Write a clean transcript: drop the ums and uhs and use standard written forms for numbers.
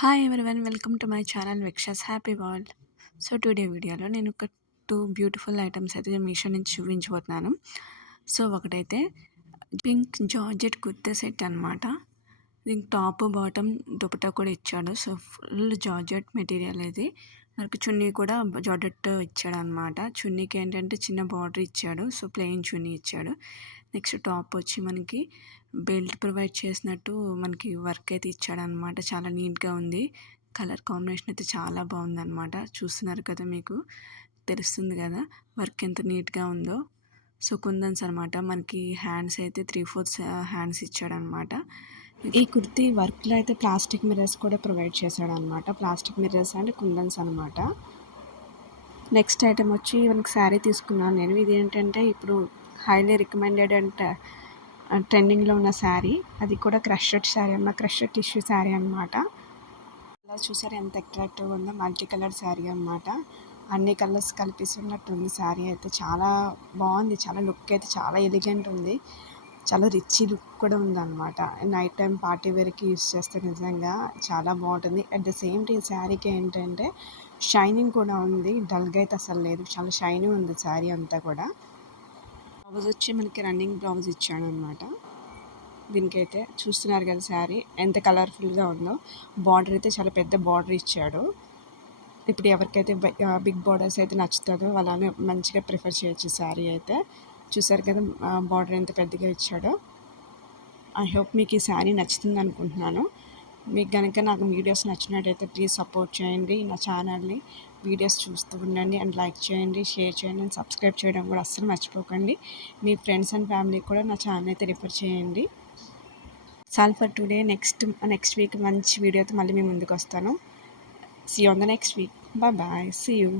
Hi everyone, welcome to my channel విక్షాస్ happy world. So today వీడియోలో నేను ఒక టూ బ్యూటిఫుల్ ఐటమ్స్ అయితే మీషో నుంచి చూపించబోతున్నాను. సో ఒకటైతే పింక్ జార్జెట్ కుర్తా సెట్ అనమాట. దీనికి టాప్ బాటమ్ దుపట్టా కూడా ఇచ్చాడు. సో ఫుల్ జార్జెట్ మెటీరియల్ ఇది. మనకు చున్నీ కూడా జార్జెట్ ఇచ్చాడు అనమాట. చున్నీకి ఏంటంటే చిన్న బార్డర్ ఇచ్చాడు. సో ప్లెయిన్ చున్నీ ఇచ్చాడు. నెక్స్ట్ టాప్ వచ్చి మనకి బెల్ట్ ప్రొవైడ్ చేసినట్టు మనకి వర్క్ అయితే ఇచ్చాడనమాట. చాలా నీట్గా ఉంది. కలర్ కాంబినేషన్ అయితే చాలా బాగుందన్నమాట. చూస్తున్నారు కదా, మీకు తెలుస్తుంది కదా వర్క్ ఎంత నీట్గా ఉందో. సో కుందన్స్ అనమాట. మనకి హ్యాండ్స్ అయితే 3/4 హ్యాండ్స్ ఇచ్చాడనమాట. ఈ కుర్తీ వర్క్లో అయితే ప్లాస్టిక్ మిర్రర్స్ కూడా ప్రొవైడ్ చేశాడనమాట. ప్లాస్టిక్ మిర్రర్స్ అండ్ కుందన్స్ అనమాట. నెక్స్ట్ ఐటమ్ వచ్చి మనకి శారీ తీసుకున్నాను నేను. ఇది ఏంటంటే ఇప్పుడు హైలీ రికమెండెడ్ అండ్ ట్రెండింగ్లో ఉన్న శారీ. అది కూడా క్రషెడ్ శారీ అన్నమాట. క్రషెడ్ టిష్యూ శారీ అనమాట. అలా చూసారు ఎంత అట్రాక్టివ్గా ఉందో. మల్టీ కలర్ శారీ అనమాట. అన్ని కలర్స్ కలిపిస్తున్నట్టుంది శారీ అయితే. చాలా బాగుంది. చాలా లుక్ అయితే చాలా ఎలిగెంట్ ఉంది. చాలా రిచ్ లుక్ కూడా ఉందన్నమాట. నైట్ టైం పార్టీ వేర్కి యూస్ చేస్తే నిజంగా చాలా బాగుంటుంది. అట్ ద సేమ్ టైం శారీకి ఏంటంటే షైనింగ్ కూడా ఉంది. డల్గా అయితే అసలు లేదు. చాలా షైనీ ఉంది శారీ అంతా కూడా. బ్లౌజ్ వచ్చి మనకి రన్నింగ్ బ్లౌజ్ ఇచ్చాడు అనమాట. దీనికైతే చూస్తున్నారు కదా శారీ ఎంత కలర్ఫుల్గా ఉందో. బార్డర్ అయితే చాలా పెద్ద బార్డర్ ఇచ్చాడు. ఇప్పుడు ఎవరికైతే బిగ్ బార్డర్స్ అయితే నచ్చుతుందో వాళ్ళని మంచిగా ప్రిఫర్ చేయొచ్చు శారీ అయితే. చూసారు కదా బార్డర్ ఎంత పెద్దగా ఇచ్చాడో. ఐ హోప్ మీకు ఈ శారీ నచ్చుతుంది అనుకుంటున్నాను. మీకు కనుక నాకు వీడియోస్ నచ్చినట్టయితే ప్లీజ్ సపోర్ట్ చేయండి నా ఛానల్ని. వీడియోస్ చూస్తూ ఉండండి అండ్ లైక్ చేయండి, షేర్ చేయండి అండ్ సబ్స్క్రైబ్ చేయడం కూడా అస్సలు మర్చిపోకండి. మీ ఫ్రెండ్స్ అండ్ ఫ్యామిలీకి కూడా నా ఛానల్ అయితే రిఫర్ చేయండి. సాల్ ఫర్ టుడే. నెక్స్ట్ వీక్ మంచి వీడియోతో మళ్ళీ మీ ముందుకు వస్తాను. See you on the next week. Bye bye. See you.